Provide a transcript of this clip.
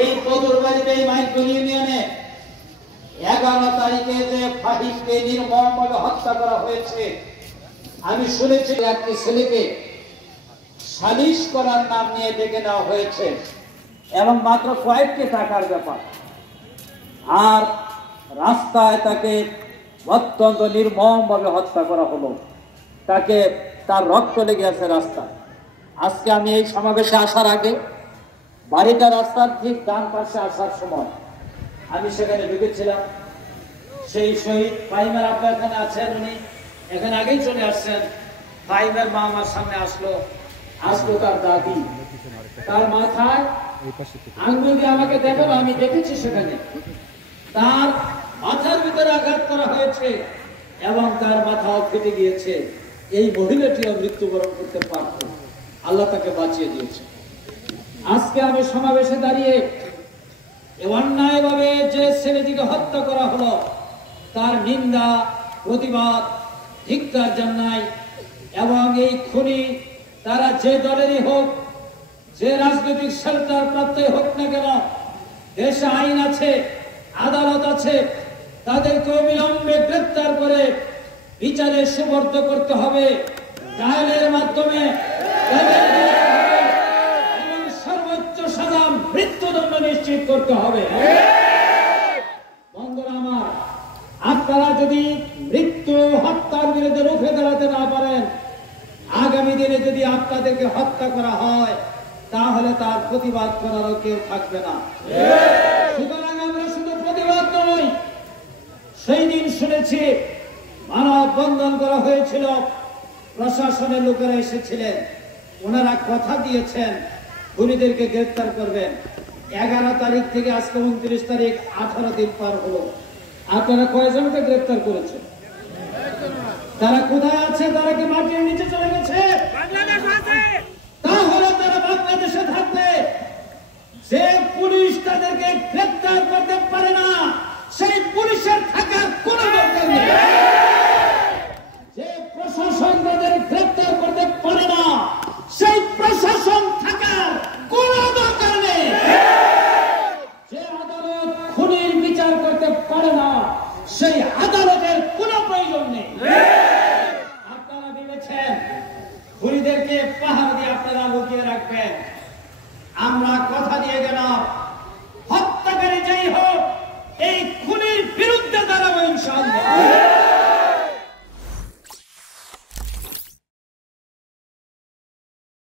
এই কদুরবাড়িতে মাইকপুর ইউনিয়নে 11 তারিখে যে ফাহিমকে নির্মমভাবে হত্যা করা হয়েছে, আমি শুনেছি একটি ছেলেকে সালিশ করার নাম নিয়ে ডেকে নেওয়া হয়েছে এবং মাত্র কয়েকটি টাকার ব্যাপার, আর রাস্তায় তাকে অত্যন্ত নির্মমভাবে হত্যা করা হলো। তাকে তার রক্ত লেগে আছে রাস্তা। আজকে আমি এই সমাবেশে আসার আগে বাড়িটা রাস্তার ঠিক ডান পাশে আসার সময় আমি সেখানে ঢুকেছিলাম। সেই শহীদ ফাহিমের আব্বা এখানে আছেন, উনি এখানে আগেই চলে আসছেন। ফাহিমের মা আমার সামনে আসলো তার দাদি, তার মাথায় আঙ্গুল দিয়ে আমাকে দেখালো, আমি দেখেছি সেখানে তার মাথার ভিতরে আঘাত করা হয়েছে এবং তার মাথাও ফেটে গিয়েছে। এই মহিলাটিও মৃত্যুবরণ করতে পারত, আল্লাহ তাকে বাঁচিয়ে দিয়েছে। আজকে আমি সমাবেশে দাঁড়িয়ে অন্যায়ভাবে যে ছেলেটিকে হত্যা করা হলো তার নিন্দা, প্রতিবাদ, ধিক্কার জানাই এবং এই খুনি তারা যে দলেরই হোক, যে রাজনৈতিক শেল্টার প্রাপ্তই হোক না কেন, দেশে আইন আছে, আদালত আছে, তাদেরকে অবিলম্বে গ্রেফতার করে বিচারে সুবর্দ করতে হবে। ট্রায়ালের মাধ্যমে এবং সর্বোচ্চ সাজা মৃত্যুদণ্ড নিশ্চিত করতে হবে। বন্ধুরা আমার, আপনারা যদি মৃত্যু হত্যার বিরুদ্ধে রুখে দাঁড়াতে না পারেন, আগামী দিনে যদি আপনাদেরকে হত্যা করা হয় তাহলে তার প্রতিবাদ করারও কেউ থাকবে না। সুতরাং আমরা শুধু প্রতিবাদ নয়, সেই দিন শুনেছি মানববন্ধন করা হয়েছিল, প্রশাসনের লোকেরা এসেছিলেন, ওনারা কথা দিয়েছেন খুনিদেরকে গ্রেফতার করবেন। 11 তারিখ থেকে আজকে 29 তারিখ, 18 দিন পার হলো। আপনারা কয়জনকে গ্রেফতার করেছেন? তারা কোথায় আছে? তারা কি মাটির নিচে চলে গেছে? তাহলে তারা বাংলাদেশে থাকবে। যে পুলিশ তাদেরকে গ্রেফতার করতে পারে না, সেই পুলিশের থাকার কোনো দরকার নেই।